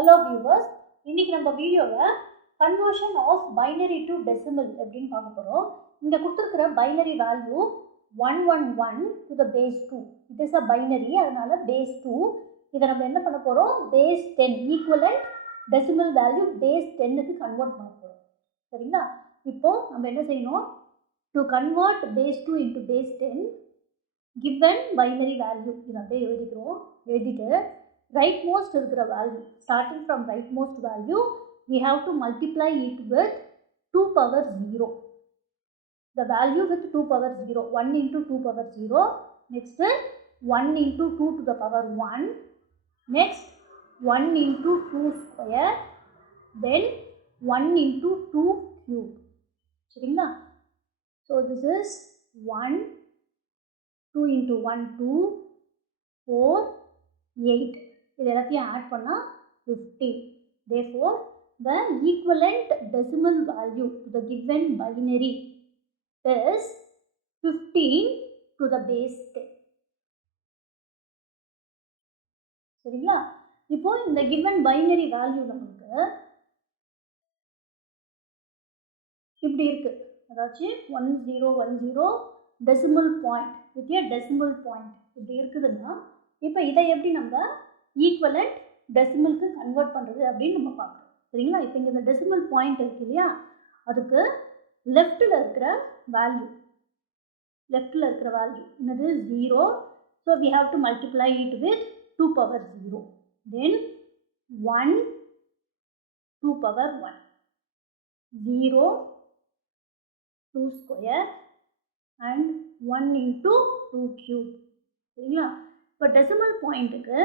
Hello viewers, இன்னைக்கு நம்ம வீடியோல conversion of binary to decimal எப்படின்னு பார்க்க போறோம். இங்க கொடுத்திருக்கிற binary value 111 to the base 2. It is a binary, அதனால base 2. இதை நம்ம என்ன பண்ண போறோம்? base 10 equivalent decimal value base 10க்கு convert பண்ண போறோம். சரிங்களா? இப்போ நம்ம என்ன செய்யணும்? To convert base 2 into base 10, given binary value இதை அப்படியே எழுதிட்டு rightmost இருக்கிற value, starting from rightmost value, we have to multiply it with 2 power 0. The value with 2 power 0, 1 into 2 power 0, next 1 into 2 to the power 1, next 1 into 2 square, then 1 into 2 cube. சரிங்களா? So this is 1, 2 into 1, 2, 4, 8. இது எல்லாத்தையும் ஆட் பண்ணால் 15. Therefore, the equivalent decimal value to the given binary is 15 to the base 10. சரிங்களா? இப்போ இந்த given binary value நமக்கு இப்படி இருக்கு. அதாவது 1010 decimal point with a decimal point இப்படி இருக்குதுன்னா இப்போ இதை எப்படி நம்ம ஈக்குவலண்ட் டெசிமலுக்கு கன்வெர்ட் பண்ணுறது அப்படின்னு நம்ம பார்க்குறோம். சரிங்களா? இப்போ இங்கே இந்த டெசிமல் பாயிண்ட் இருக்கு இல்லையா, அதுக்கு லெஃப்டில் இருக்கிற வேல்யூ என்னது 0. So we have to multiply it with 2 power 0, then 1 2 power 1, 0 2 square and 1 into 2 cube. சரிங்களா? இப்போ டெசிமல் பாயிண்ட்டுக்கு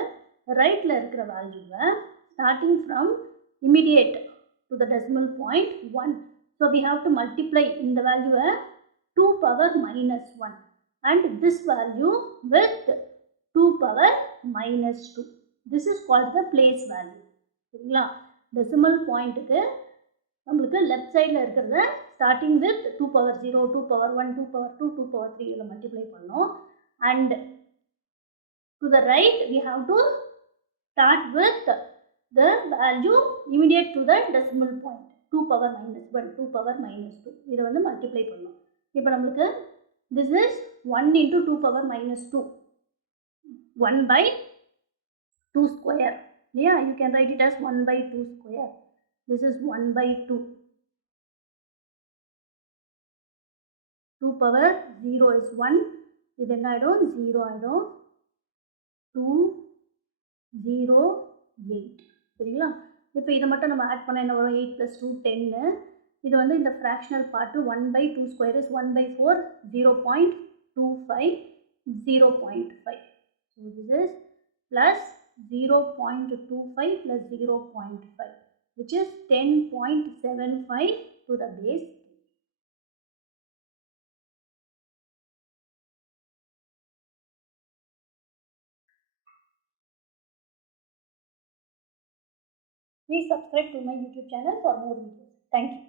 ரைட்டில் இருக்கிற வேல்யூவை starting from immediate to the decimal point 1. So we have to multiply இந்த வேல்யூவை 2 power minus 1 and this value with 2 power minus 2. This is called the place value. சரிங்களா? Decimal பாயிண்ட்டுக்கு நம்மளுக்கு லெஃப்ட் சைடில் இருக்கிறத ஸ்டார்டிங் வித் 2 power 0, 2 power 1, 2 power 2, 2 power 3 இதில் மல்டிப்ளை பண்ணோம். And to the right we have to start with the value immediate to the decimal point 2 power minus 1, 2 power minus 2 இதை வந்து மல்டிப்ளை பண்ணோம். இப்போ நம்மளுக்கு this is 1 into 2 power minus 2, 1 by 2 square. Yeah, you can write it as 1 by 2 square. This is 1 by 2. 2 power 0 is 1. இது என்ன ஆகிடும்? 0 ஆகிடும். 2 0 8. சரிங்களா? இப்போ இதை மட்டும் நம்ம ஆட் பண்ண என்ன வரும்? 8 plus 2 10. இது வந்து இந்த ஃப்ராக்ஷனல் பார்ட்டு 1 by 2 square is 1 by 4, 0.25, 0.5. So this is plus 0.25 plus 0.5, which is 10.75 to the base. Please subscribe to my YouTube channel for more videos. Thank you.